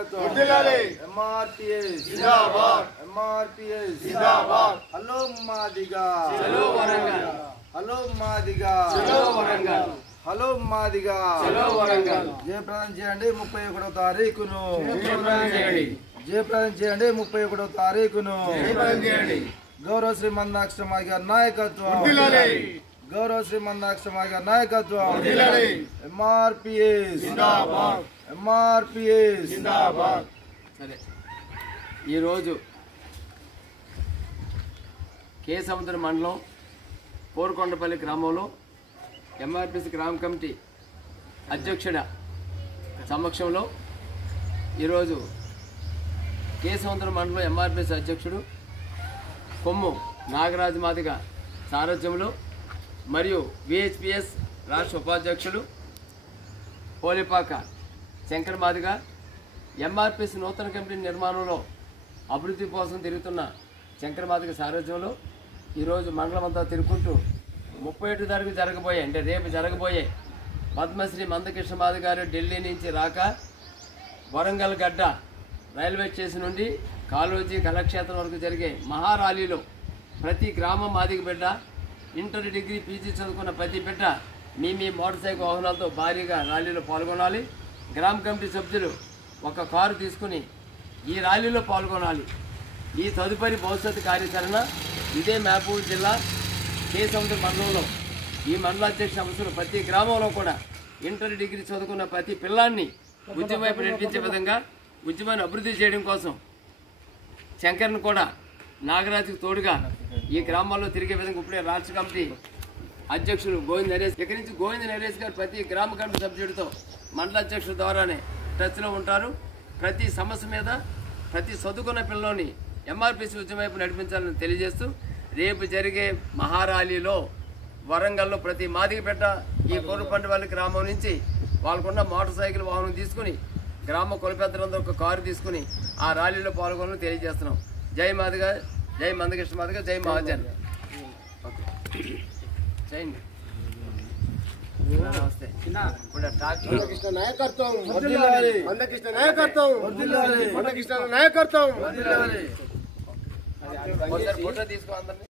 నాయకత్వం MRPS జిందాబాద్ MRPS జిందాబాద్ hello Madiga చలో Warangal hello Madiga చలో వరంగల్ హలో మాదిగా చలో వరంగల్ జయప్రదం చేయండి 31వ తారీఖును జయప్రదం చేయండి జయప్రదం చేయండి 31వ తారీఖును జయప్రదం చేయండి గౌరవ శ్రీ మందాక్షమాయి గారి నాయకత్వం గౌరవ శ్రీ మందాక్షమాయి గారి నాయకత్వం MRPS జిందాబాద్ MRPS జిందాబాద్. సరే, ఈరోజు కేసముద్ర మండలం పోరుకొండపల్లి గ్రామంలో MRPS గ్రామ కమిటీ అధ్యక్షుడ సమక్షంలో ఈరోజు కేసముద్ర మండలం MRPS అధ్యక్షుడు కొమ్ము నాగరాజు మాదిగ సారథ్యంలో మరియు VHPS రాష్ట్ర ఉపాధ్యక్షులు పోలిపాక శంకర్ మాదిగ MRPS నూతన కమిటీ నిర్మాణంలో అభివృద్ధి కోసం తిరుగుతున్న శంకర్ మాదిగ సారథ్యంలో ఈరోజు మండలం అంతా తిరుగుకుంటూ 31 తారీఖు జరగబోయే అంటే రేపు జరగబోయే పద్మశ్రీ మందకృష్ణ మాదిగ గారు ఢిల్లీ నుంచి రాక వరంగల్ గడ్డ రైల్వే స్టేషన్ నుండి కాళోజీ కళాక్షేత్రం వరకు జరిగే మహారాలీలో ప్రతి గ్రామం మాదిగ బిడ్డ ఇంటర్ డిగ్రీ పీజీ చదువుకున్న ప్రతి బిడ్డ మీ మోటార్ సైకిల్ వాహనాలతో భారీగా ర్యాలీలో పాల్గొనాలి. గ్రామ కమిటీ సభ్యులు ఒక కారు తీసుకుని ఈ ర్యాలీలో పాల్గొనాలి. ఈ తదుపరి భవిష్యత్తు కార్యాచరణ ఇదే మహబూబ్ జిల్లా కేసముద్ర మండలంలో ఈ మండలాధ్యక్ష సంస్థలు ప్రతి గ్రామంలో కూడా ఇంటర్ డిగ్రీ చదువుకున్న ప్రతి పిల్లాన్ని ఉద్యమం వైపు నడిపించే విధంగా ఉద్యమాన్ని అభివృద్ధి చేయడం కోసం శంకర్ను కూడా నాగరాజుకు తోడుగా ఈ గ్రామాల్లో తిరిగే విధంగా ఇప్పుడే రాష్ట్ర కమిటీ అధ్యక్షులు గోవింద్ నరేష్ ఇక్కడి నుంచి గోవింద్ నరేష్ గారు ప్రతి గ్రామ కమిటీ సభ్యుడితో మండలాధ్యక్షుల ద్వారానే టచ్లో ఉంటారు. ప్రతి సమస్య మీద ప్రతి చదువుకున్న పిల్లల్ని MRPS ఉద్యమం వైపు నడిపించాలని తెలియజేస్తూ రేపు జరిగే మహారాలీలో వరంగల్లో ప్రతి మాదిగ పెట్ట ఈ కోరుపంటపల్లి గ్రామం నుంచి వాళ్ళకున్న మోటార్ సైకిల్ వాహనం తీసుకుని గ్రామ కులపెద్దలందరూ ఒక కారు తీసుకుని ఆ ర్యాలీలో పాల్గొనాలని తెలియజేస్తున్నాం. జై మాదిగ, జై మందకృష్ణ మాదిగ, జై మహాజన్. నమస్తే. మందకృష్ణ నాయకత్వం మందకృష్ణ నాయకత్వం మందకృష్ణ నాయకత్వం ఒకసారి ఫోటో తీసుకో అందరినీ.